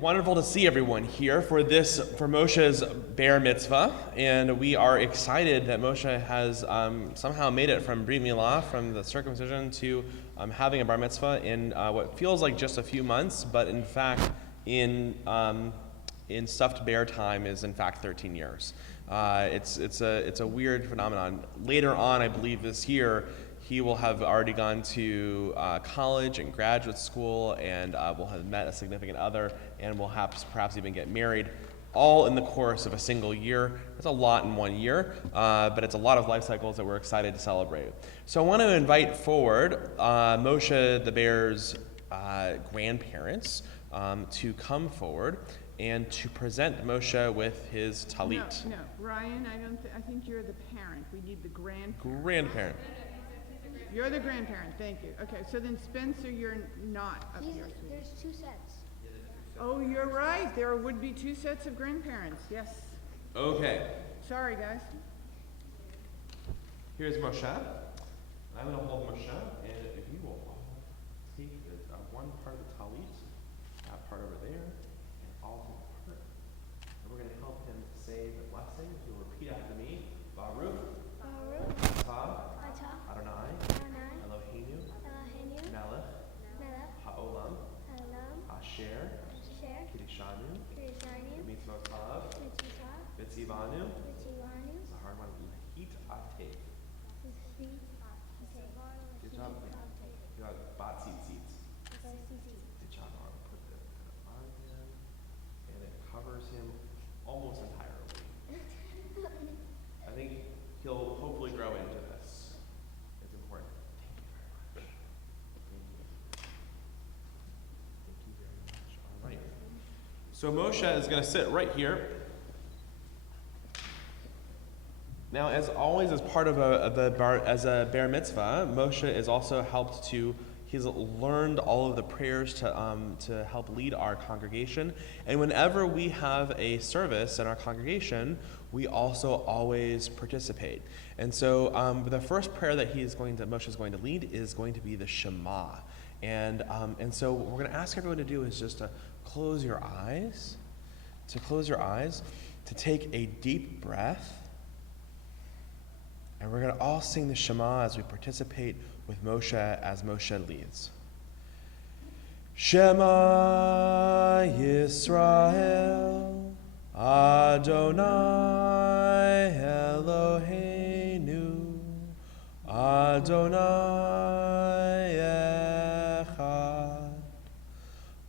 Wonderful to see everyone here for Moshe's Bear Mitzvah, and we are excited that Moshe has somehow made it from Brit Milah, from the circumcision, to having a Bar Mitzvah in what feels like just a few months, but in fact, in stuffed bear time is in fact 13 years. It's a weird phenomenon. Later on, I believe this year, he will have already gone to college and graduate school, and will have met a significant other, and will have perhaps even get married, all in the course of a single year. That's a lot in 1 year, but it's a lot of life cycles that we're excited to celebrate. So I want to invite forward Moshe the Bear's grandparents to come forward and to present Moshe with his talit. No, Ryan, I think you're the parent. We need the grandparent. Grandparent. You're the grandparent, thank you. Okay, so then Spencer, you're not up here. There's two sets. Oh, you're right. There would be two sets of grandparents. Yes. Okay. Sorry, guys. Here's Moshe. I'm going to hold Moshe, and if you will take one part of the talit, that part over there, and I'll take part. And we're going to help him say the blessing. He'll repeat after me. Baruch. Baruch. Atah. Atah. Adonai. Adonai. Eloheinu. Eloheinu. Melech. Melech. Ha'olam. Ha'olam. Asher. Asher. Kiddushanu. Kiddushanu. Mitzvotav. Mitzvah. Vitzivanu. Mitzivanu. It's a hard one. Lahit ateh. Good job. You got bat seats. Good job. I'll put it on him, and it covers him almost entirely. I think he'll hopefully grow into this. It's important. Thank you very much. Thank you very much. All right. So Moshe is going to sit right here. Now, as always, as part of a Bear Mitzvah, Moshe is also helped to. He's learned all of the prayers to help lead our congregation. And whenever we have a service in our congregation, we also always participate. And so the first prayer that Moshe is going to lead is going to be the Shema. And so what we're going to ask everyone to do is just to close your eyes, to take a deep breath. And we're going to all sing the Shema as we participate with Moshe as Moshe leads. Shema Yisrael, Adonai Eloheinu, Adonai Echad,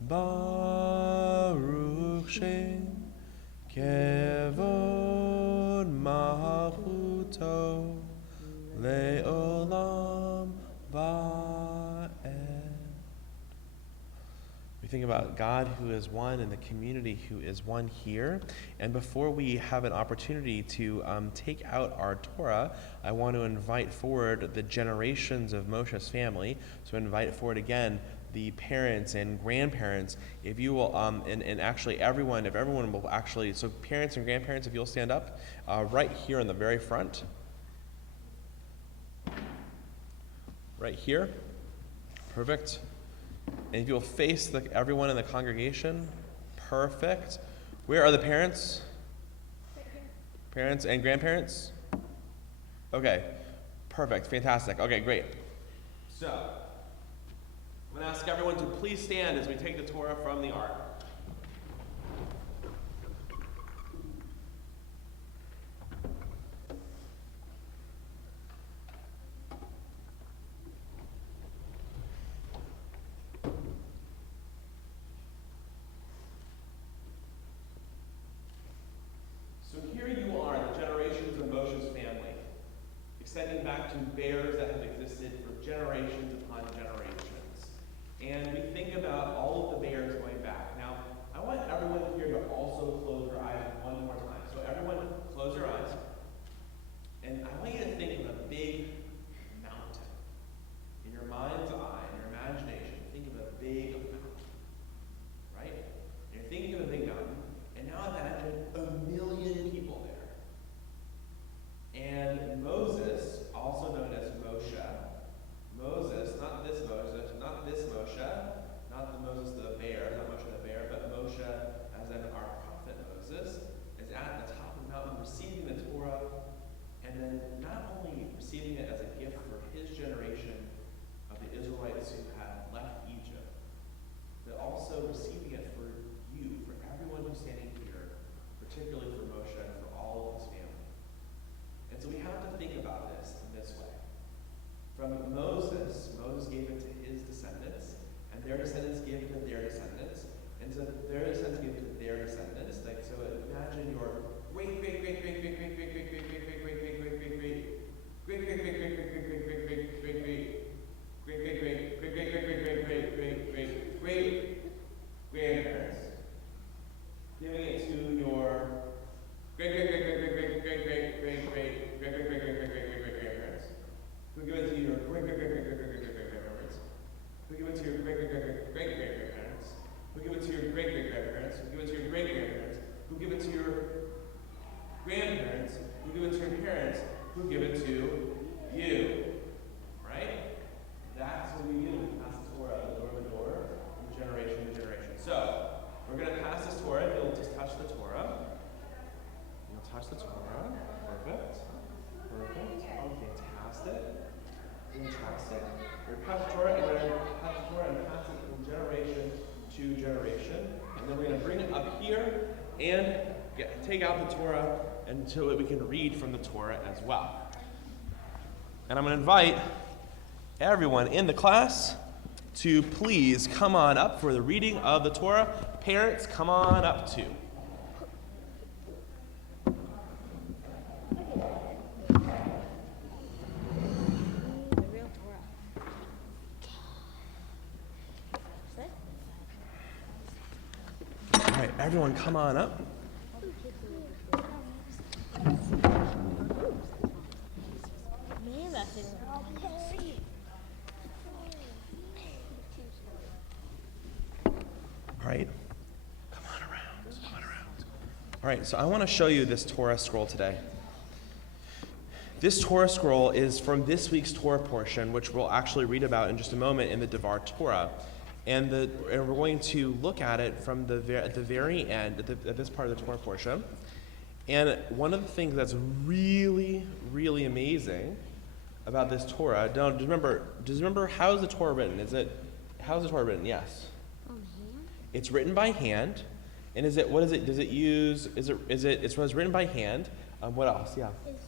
Baruch Shem Kevod Malchuto Le'olam Va'ed. We think about God who is one and the community who is one here. And before we have an opportunity to take out our Torah, I want to invite forward the generations of Moshe's family. So invite forward again the parents and grandparents. If you will, and actually if everyone will actually, so parents and grandparents, if you'll stand up right here in the very front. Right here. Perfect. And if you'll face everyone in the congregation. Perfect. Where are the parents? Parents and grandparents? Okay. Perfect. Fantastic. Okay, great. So, I'm going to ask everyone to please stand as we take the Torah from the ark. Extending back to bears that have existed for generations upon generations. And we think about all of the bears going back. Now, I want everyone here to also close your eyes one more time. So everyone, close your eyes. And I want you to think of a big mountain. In your mind's eye, in your imagination, think of a big mountain. Right? And you're thinking of a big mountain, and now imagine 1 million people there. And Moses, also known as Moshe, not this Moshe, not the Moses the bear, not Moshe the bear, but Moshe touch the Torah, and we're going to touch the Torah and pass it from generation to generation. And then we're going to bring it up here and take out the Torah until we can read from the Torah as well. And I'm going to invite everyone in the class to please come on up for the reading of the Torah. Parents, come on up too. All right, everyone come on up. All right, come on around. All right, so I want to show you this Torah scroll today. This Torah scroll is from this week's Torah portion, which we'll actually read about in just a moment in the Devar Torah. And we're going to look at it from at the very end, at this part of the Torah portion. And one of the things that's really, really amazing about this Torah, just remember how is the Torah written? How is the Torah written? Yes. It's written by hand. And it's written by hand. What else? Yeah. It's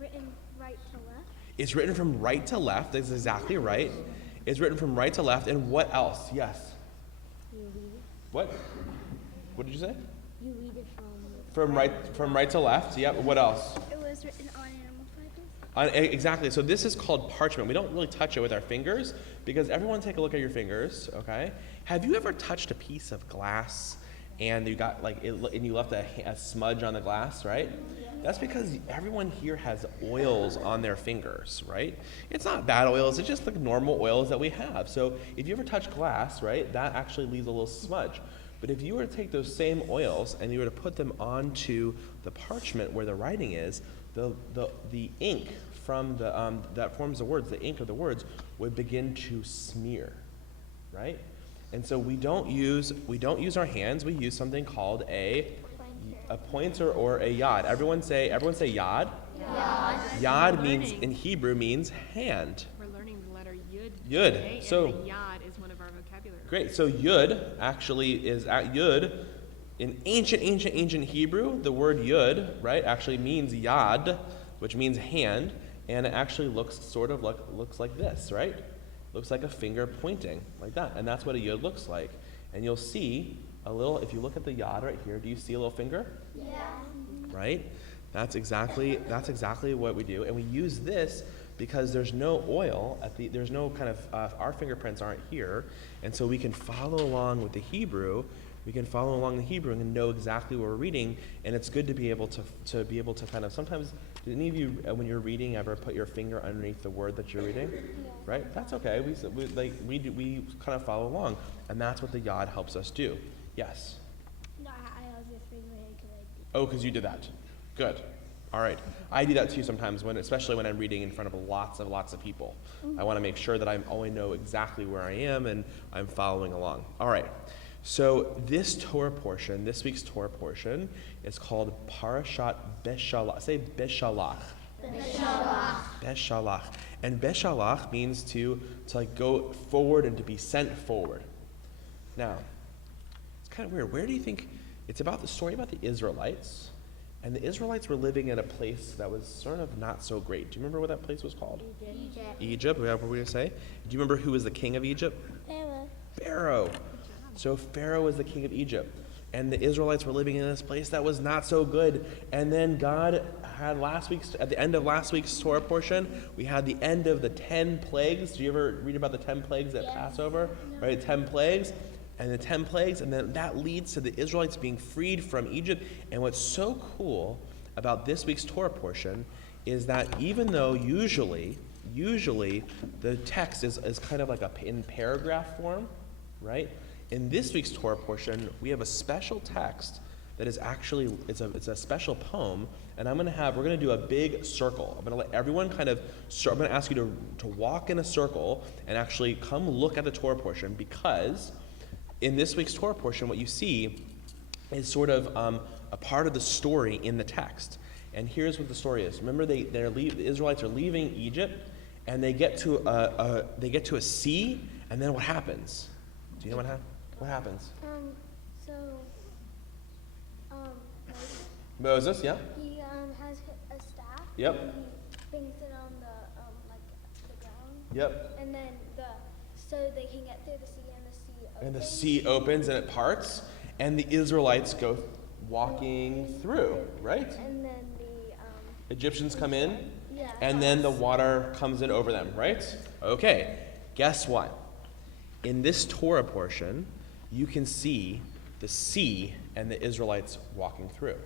written right to left. It's written from right to left. That's exactly right. It's written from right to left. And what else? Yes. You read it. What? What did you say? You read it From right to left. Yep. What else? It was written on animal fibers. Exactly. So this is called parchment. We don't really touch it with our fingers because everyone take a look at your fingers. Okay. Have you ever touched a piece of glass and you got and you left a smudge on the glass, right? That's because everyone here has oils on their fingers, right? It's not bad oils, it's just like normal oils that we have. So if you ever touch glass, right, that actually leaves a little smudge. But if you were to take those same oils and you were to put them onto the parchment where the writing is, the ink from that forms the words, the ink of the words, would begin to smear, right? And so we don't use our hands. We use something called a pointer or a yad. Everyone say yad. Yad means in Hebrew means hand. We're learning the letter yud. Yud. Today, So and the yad is one of our vocabulary. great. So yud actually is yud in ancient Hebrew. The word yud, right, actually means yad, which means hand, and it actually looks like this, right? Looks like a finger pointing like that, and that's what a yod looks like. And you'll see a little, if you look at the yod right here, do you see a little finger? Yeah. Right? That's exactly what we do. And we use this because there's no oil there's no kind of, our fingerprints aren't here. And so we can follow along with the Hebrew. We can follow along the Hebrew and know exactly what we're reading. And it's good to be able to kind of, sometimes, did any of you, when you're reading, ever put your finger underneath the word that you're reading? Right? That's okay. We kind of follow along. And that's what the yod helps us do. Yes? No, I held your finger in because I did. Oh, because you did that. Good. All right. I do that too sometimes, especially when I'm reading in front of lots of people. I want to make sure that I always know exactly where I am and I'm following along. All right. So this week's Torah portion, is called Parashat Beshalach. Say Beshalach. Beshalach. Beshalach. And Beshalach means to go forward and to be sent forward. Now, it's kind of weird. Where do you think, it's about the story about the Israelites, and the Israelites were living in a place that was sort of not so great. Do you remember what that place was called? Egypt. What were we going to say? Do you remember who was the king of Egypt? Pharaoh. So Pharaoh was the king of Egypt, and the Israelites were living in this place that was not so good. And then God had at the end of last week's Torah portion, we had the end of the 10 plagues. Do you ever read about the 10 plagues at Passover? Right, 10 plagues. And the 10 plagues, and then that leads to the Israelites being freed from Egypt. And what's so cool about this week's Torah portion is that even though usually the text is kind of like in paragraph form, right? In this week's Torah portion, we have a special text that is actually, it's a special poem, and we're going to do a big circle. I'm going to let everyone I'm going to ask you to walk in a circle and actually come look at the Torah portion, because in this week's Torah portion, what you see is sort of a part of the story in the text. And here's what the story is. Remember, the Israelites are leaving Egypt, and they get to a sea, and then what happens? Do you know what happens? So, Moses, yeah? he has a staff. Yep. And he bangs it on the ground. Yep. And then so they can get through the sea, and the sea opens. And the sea opens and it parts, and the Israelites go walking through, right? And then the Egyptians come in, yeah. and then the water comes in over them, right? Okay, guess what? In this Torah portion, you can see the sea and the Israelites walking through.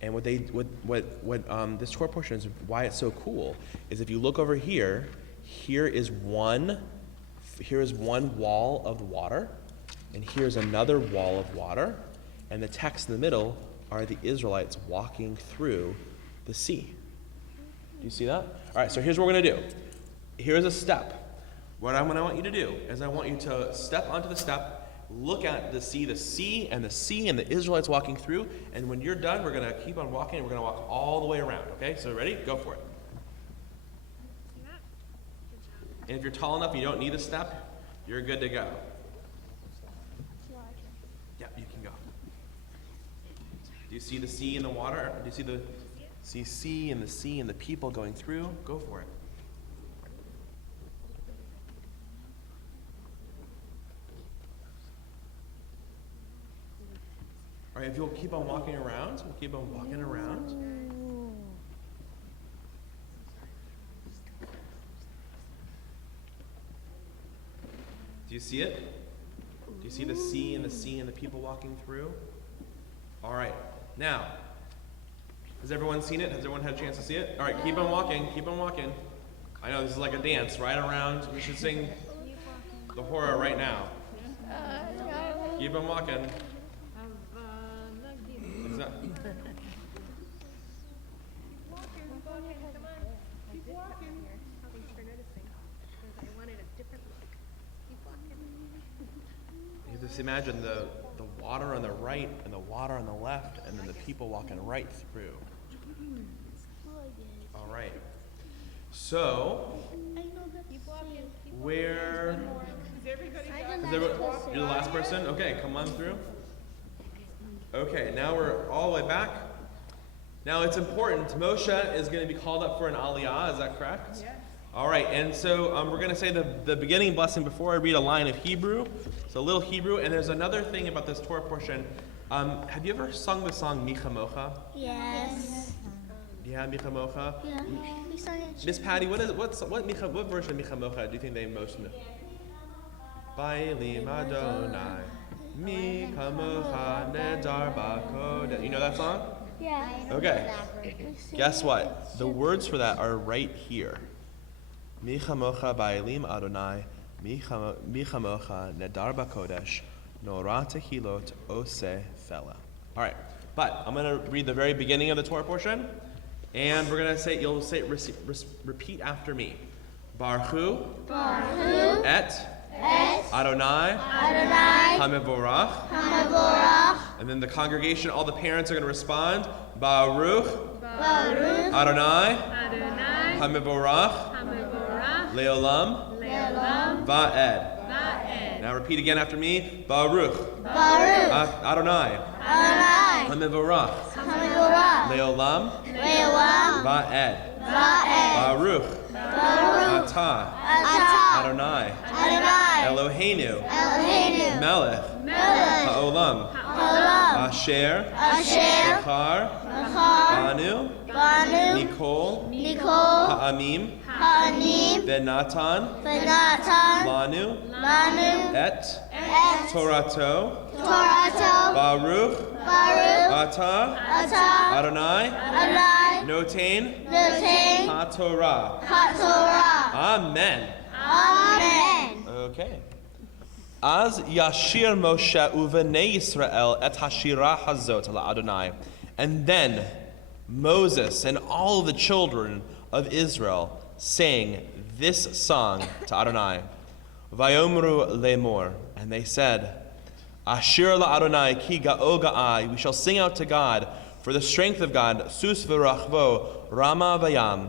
And what this Torah portion is, why it's so cool, is if you look over here, here is one wall of water, and here's another wall of water, and the text in the middle are the Israelites walking through the sea. Do you see that? All right, so here's what we're going to do. Here's a step. What I want you to do is I want you to step onto the step, look at the sea and the Israelites walking through, and when you're done, we're going to keep on walking, and we're going to walk all the way around, okay? So ready? Go for it. See that? Good job. And if you're tall enough, you don't need a step, you're good to go. Yeah, you can go. Do you see the sea and the water? Do you see the sea and the people going through? Go for it. All right, if you'll keep on walking around, Do you see it? Do you see the sea and the people walking through? All right, now, has everyone seen it? Has everyone had a chance to see it? All right, keep on walking. I know this is like a dance, right around. We should sing the horror right now. Keep on walking. Exactly. Keep walking. Thanks for noticing. Because I wanted a different look. Keep walking. You just imagine the water on the right and the water on the left, and then the people walking right through. All right. So, where? You're the last person? Okay, come on through. Okay, now we're all the way back. Now it's important. Moshe is going to be called up for an aliyah. Is that correct? Yes. All right, and so we're going to say the beginning blessing before I read a line of Hebrew. So a little Hebrew, and there's another thing about this Torah portion. Have you ever sung the song Micha Mocha? Yes. Yeah, Micha Mocha. Yeah. We sang it. Miss Patty, what version of Micha Mocha do you think they most know? Ba'elim Adonai, Micha Mocha Nedar Bakodesh. You know that song? Yeah. Okay. Guess what? The words for that are right here. Micha Mocha Ba'elim Adonai, Micha Mocha Nedar Bakodesh, Nora Tehilot Ose Fela. All right, but I'm going to read the very beginning of the Torah portion, and we're going to say, you'll say, repeat after me. Baruch Hu, Et Adonai, Hamevorach, and then the congregation, all the parents are going to respond. Baruch, Adonai, Hamevorach, Leolam, Va'ed. Now repeat again after me. Baruch, Adonai, Hamevorach, Leolam, Va'ed. Baruch, Atah, Adonai, Eloheinu, Melech, Ha'olam, Asher, Echar, Banu, Nikol, Ha'amim, Benatan, Lanu, Et, Torato, Baruch, Atah, Adonai, Notain, HaTorah. Amen. Okay. Az yashir Moshe uvenei Yisrael et hashirah hazot la Adonai. And then Moses and all the children of Israel sang this song to Adonai. Vayomru lemor. And they said, Ashir la Adonai ki ga'o ga'ai. We shall sing out to God for the strength of God. Sus v'rachvo rama vayam.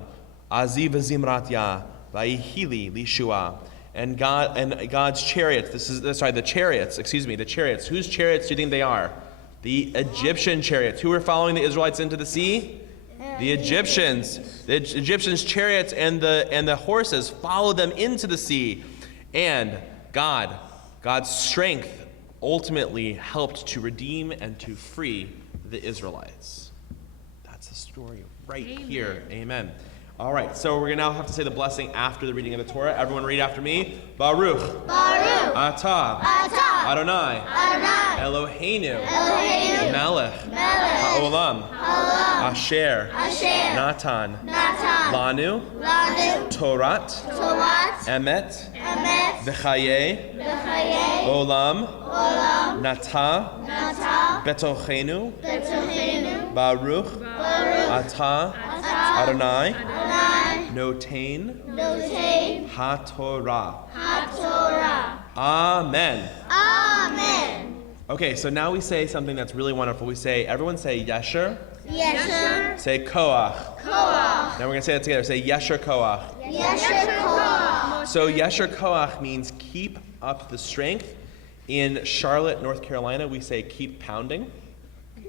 Aziv v'zimrat yah. Vayihili lishua. And God's chariots, the chariots. Whose chariots do you think they are? The Egyptian chariots. Who were following the Israelites into the sea? The Egyptians. The Egyptians' chariots and the horses followed them into the sea. And God's strength ultimately helped to redeem and to free the Israelites. That's the story right here. Amen. All right, so we're going to now have to say the blessing after the reading of the Torah. Everyone read after me. Baruch. Baruch. Atah. Atah. Adonai. Adonai. Eloheinu. Eloheinu. Melech. Melech. Ha'olam. Ha'olam. Asher. Asher. Natan. Natan. Lanu. Lanu. Torat. Torat. Emet. Emet. V'chayei. V'chayei. Olam. Olam. Nata. Nata. Betochenu. Betochenu. Baruch. Baruch. Atah. Adonai. Adonai. Notain. Notain. HaTorah. HaTorah. Amen. Amen. Okay, so now we say something that's really wonderful. Everyone say Yesher. Yesher. Say Koach. Koach. Now we're going to say that together. Say Yesher Koach. Yesher Koach. So Yesher Koach means keep up the strength. In Charlotte, North Carolina, we say keep pounding.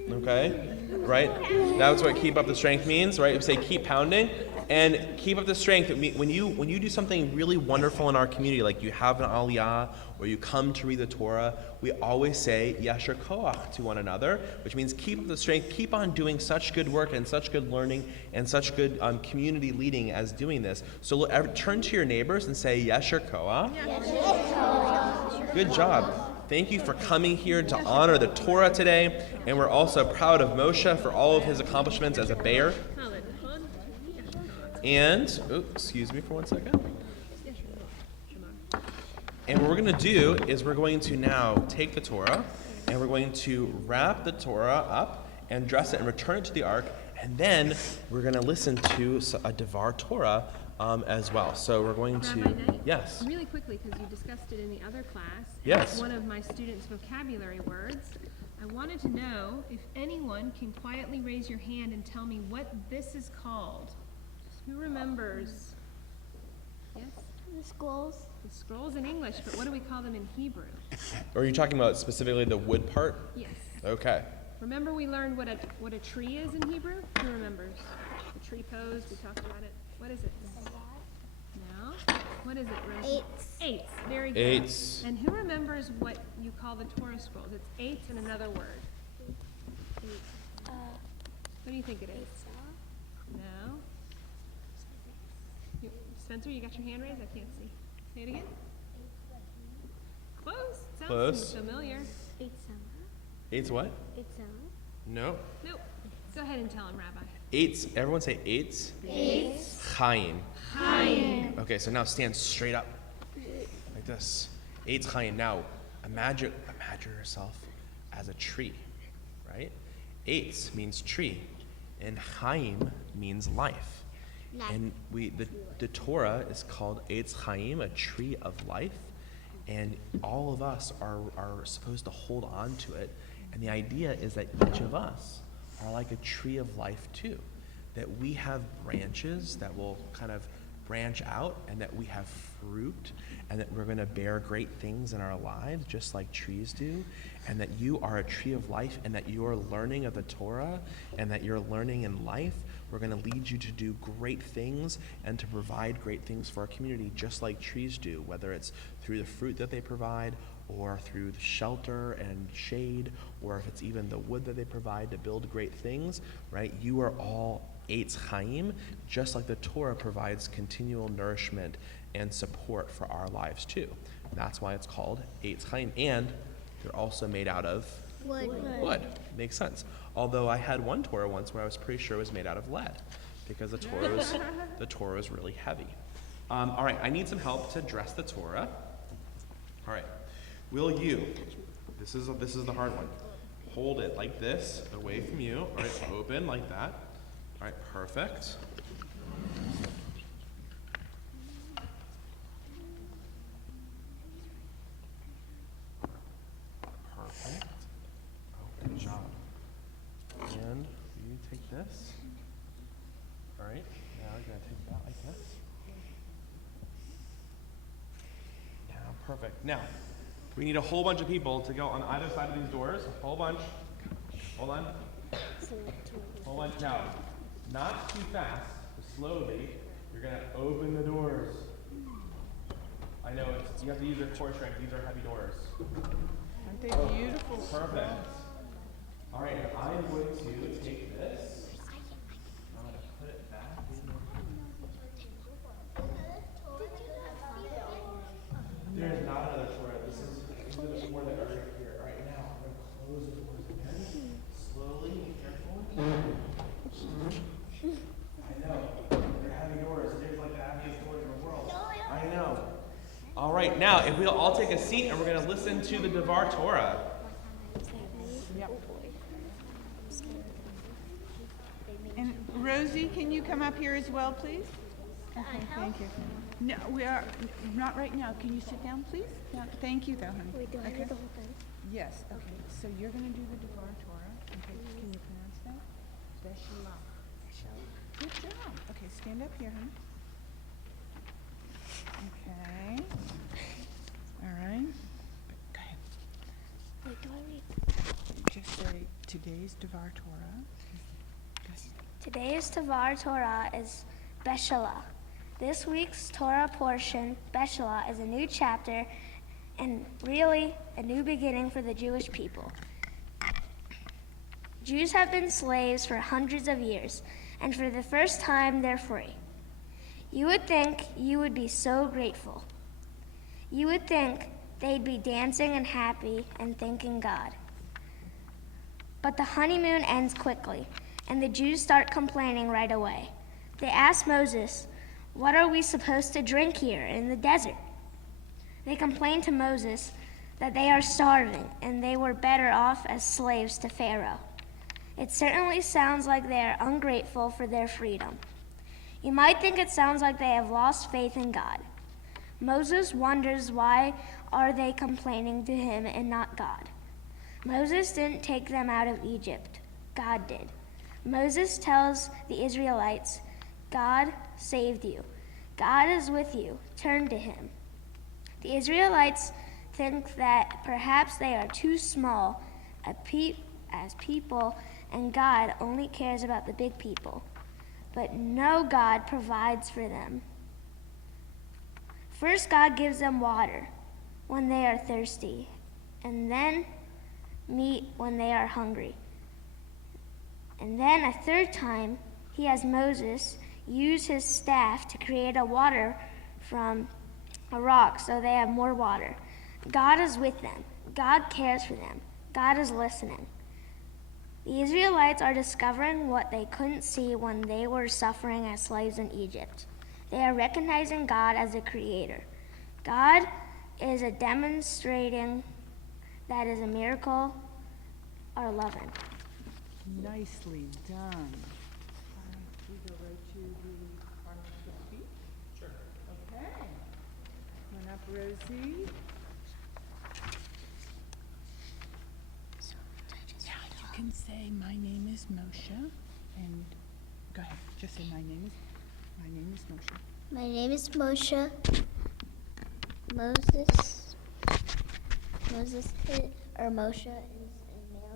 Okay, right? That's what keep up the strength means, right? We say keep pounding and keep up the strength. When you do something really wonderful in our community, like you have an aliyah or you come to read the Torah, we always say yasher koach to one another, which means keep up the strength, keep on doing such good work and such good learning and such good community leading as doing this. So turn to your neighbors and say yasher koach. Yasher koach. Good job. Thank you for coming here to honor the Torah today, and we're also proud of Moshe for all of his accomplishments as a bear. And, excuse me for 1 second. And what we're going to do is we're going to now take the Torah, and we're going to wrap the Torah up and dress it and return it to the ark, and then we're going to listen to a Devar Torah as well. So we're going to, Rabbi, yes. Really quickly, because you discussed it in the other class. Yes. As one of my students' vocabulary words. I wanted to know if anyone can quietly raise your hand and tell me what this is called. Who remembers? Yes? The scrolls. The scrolls in English, but what do we call them in Hebrew? Are you talking about specifically the wood part? Yes. Okay. Remember we learned what a tree is in Hebrew? Who remembers? The tree pose, we talked about it. What is it? No? What is it, Rose? Eights. Very good. Eights. And who remembers what you call the Torah scrolls? It's eights and another word. What do you think it is? No? Spencer, you got your hand raised? I can't see. Say it again. Close. Sounds Close. familiar. Eights what? No. Nope. Go ahead and tell him, Rabbi. Eights. Everyone say eights. Eights. Chaim. Chaim. Okay, so now stand straight up like this. Eights Chaim. Now imagine yourself as a tree, right? Eights means tree, and Chaim means life. And the Torah is called Eitz Chaim, a tree of life, and all of us are supposed to hold on to it. And the idea is that each of us are like a tree of life too, that we have branches that will kind of branch out, and that we have fruit, and that we're going to bear great things in our lives just like trees do, and that you are a tree of life, and that you're learning of the Torah, and that you're learning in life. We're going to lead you to do great things and to provide great things for our community just like trees do, whether it's through the fruit that they provide or through the shelter and shade, or if it's even the wood that they provide to build great things, right? You are all Eitz Chaim, just like the Torah provides continual nourishment and support for our lives too. That's why it's called Eitz Chaim, and they're also made out of wood. Makes sense. Although I had one Torah once where I was pretty sure it was made out of lead, because the Torah was really heavy. All right, I need some help to dress the Torah. All right, will you? This is the hard one. Hold it like this, away from you. All right, open like that. All right, perfect. Perfect. Oh, good job. And you take this. All right, now you're going to take that like this. Perfect. Now, we need a whole bunch of people to go on either side of these doors. A whole bunch. Hold on. Whole bunch. Now, not too fast, but slowly. You're gonna open the doors. I know you have to use your core strength. These are heavy doors. Aren't they beautiful? Perfect. All right, now I am going to take this. I'm gonna put it back in. There is not another Torah. These are the four that are right here. All right, now I'm gonna close the doors again. Slowly and carefully. I know. They're heavy doors. They're like the heaviest doors in the world. I know. All right, now if we'll all take a seat and we're going to listen to the Devar Torah. Yep. And Rosie, can you come up here as well, please? Okay, thank you. No, we are not right now. Can you sit down, please? No, thank you, though, honey. Wait, do I Okay. read the whole thing? Yes. Okay. So you're going to do the Devar Torah. Okay. Can you pronounce that? Beshalach. Good job. Okay, stand up here, honey. Okay. All right. Go ahead. Wait, do I read? Just say today's Devar Torah. Today's Devar Torah is Beshalach. This week's Torah portion, Beshalach, is a new chapter and really a new beginning for the Jewish people. Jews have been slaves for hundreds of years, and for the first time, they're free. You would think you would be so grateful. You would think they'd be dancing and happy and thanking God. But the honeymoon ends quickly, and the Jews start complaining right away. They ask Moses, "What are we supposed to drink here in the desert?" They complain to Moses that they are starving and they were better off as slaves to Pharaoh. It certainly sounds like they are ungrateful for their freedom. You might think it sounds like they have lost faith in God. Moses wonders why are they complaining to him and not God. Moses didn't take them out of Egypt. God did. Moses tells the Israelites, God saved you. God is with you. Turn to him. The Israelites think that perhaps they are too small as people, and God only cares about the big people. But no, God provides for them. First, God gives them water when they are thirsty, and then meat when they are hungry. And then a third time, he has Moses use his staff to create a water from a rock so they have more water. God is with them. God cares for them. God is listening. The Israelites are discovering what they couldn't see when they were suffering as slaves in Egypt. They are recognizing God as a creator. God is a demonstrating that is a miracle or loving. Nicely done. We go right to the partnership speech. Sure. Okay. Come on up, Rosie. You can say, "My name is Moshe," and go ahead. Just say, "My name is Moshe." My name is Moshe. Moshe is a male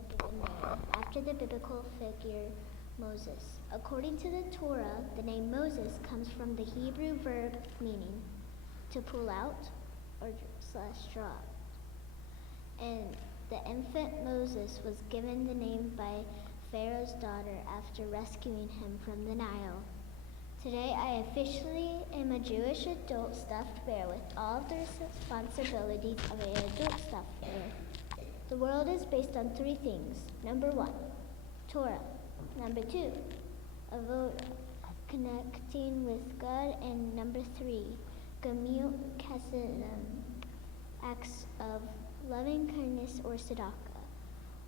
given name after the biblical figure Moses. According to the Torah, the name Moses comes from the Hebrew verb meaning to pull out or /draw. And the infant Moses was given the name by Pharaoh's daughter after rescuing him from the Nile. Today, I officially am a Jewish adult stuffed bear with all of the responsibilities of an adult stuffed bear. The world is based on three things. Number 1, Torah. Number 2, avoda, connecting with God. And number 3, Gemilut Chasadim, acts of loving kindness or tzedakah.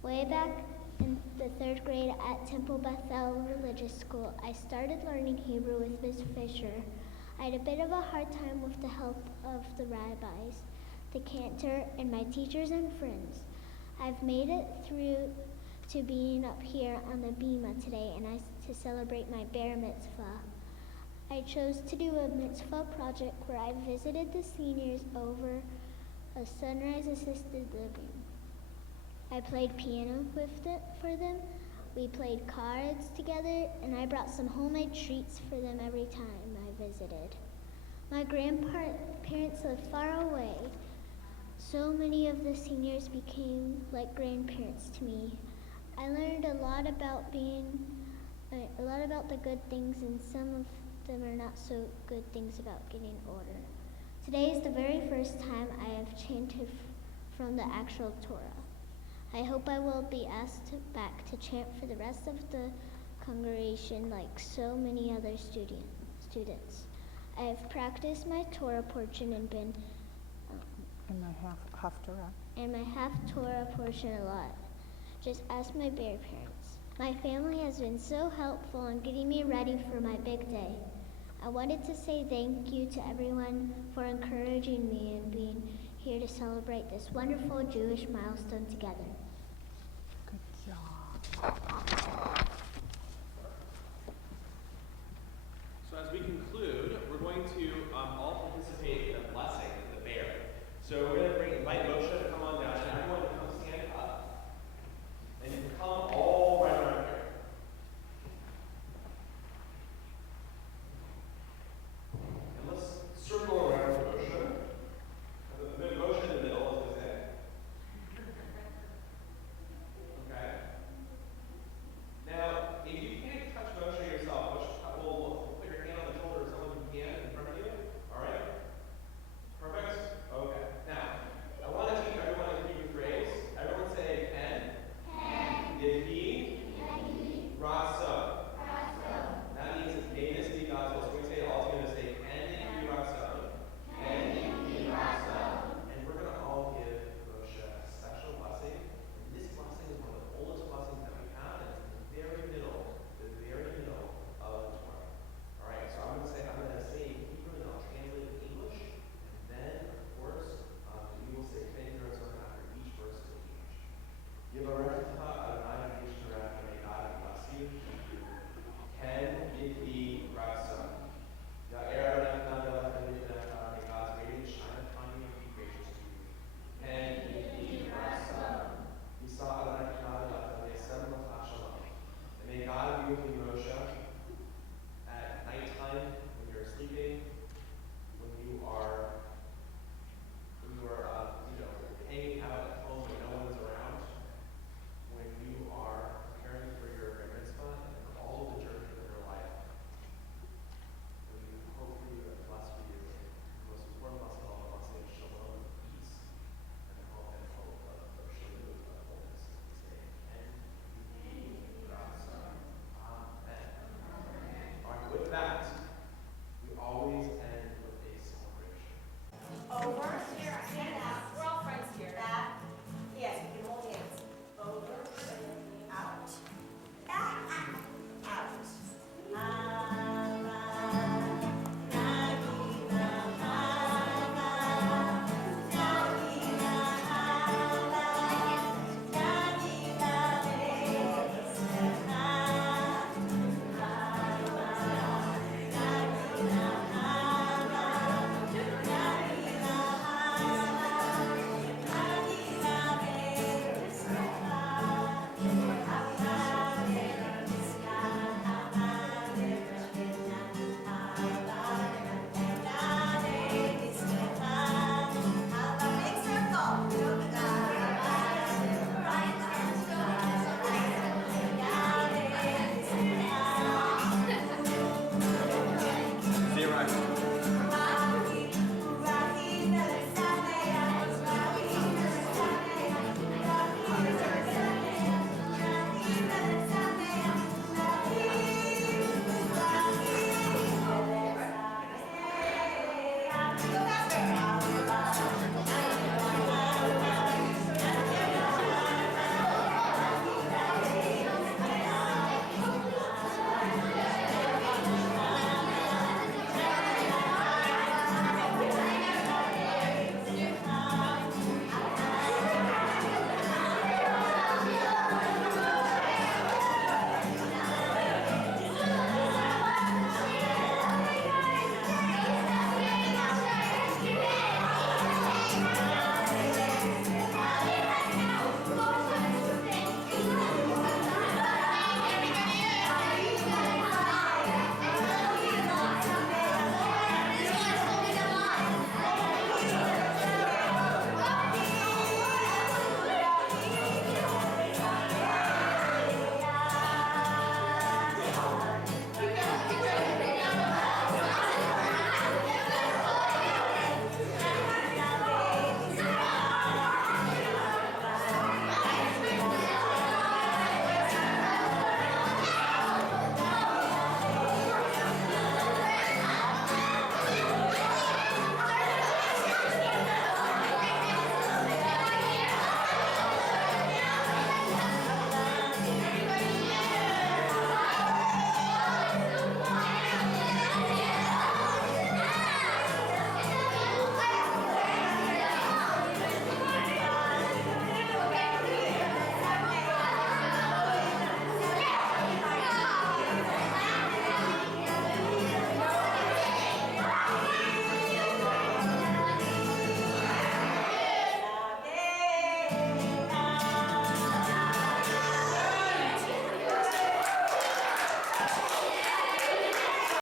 Way back in the 3rd grade at Temple Bethel Religious School, I started learning Hebrew with Ms. Fisher. I had a bit of a hard time with the help of the rabbis, the cantor, and my teachers and friends. I've made it through to being up here on the bima today and to celebrate my Bear Mitzvah. I chose to do a mitzvah project where I visited the seniors over a sunrise assisted living. I played piano for them. We played cards together, and I brought some homemade treats for them every time I visited. My grandparents live far away. So many of the seniors became like grandparents to me. I learned a lot about the good things, and some of them are not so good things about getting older. Today is the very first time I have chanted from the actual Torah. I hope I will be asked back to chant for the rest of the congregation like so many other students. I have practiced my Torah portion and been And my half Torah. and my half Torah portion a lot. Just ask my bear parents. My family has been so helpful in getting me ready for my big day. I wanted to say thank you to everyone for encouraging me and being here to celebrate this wonderful Jewish milestone together. Good job.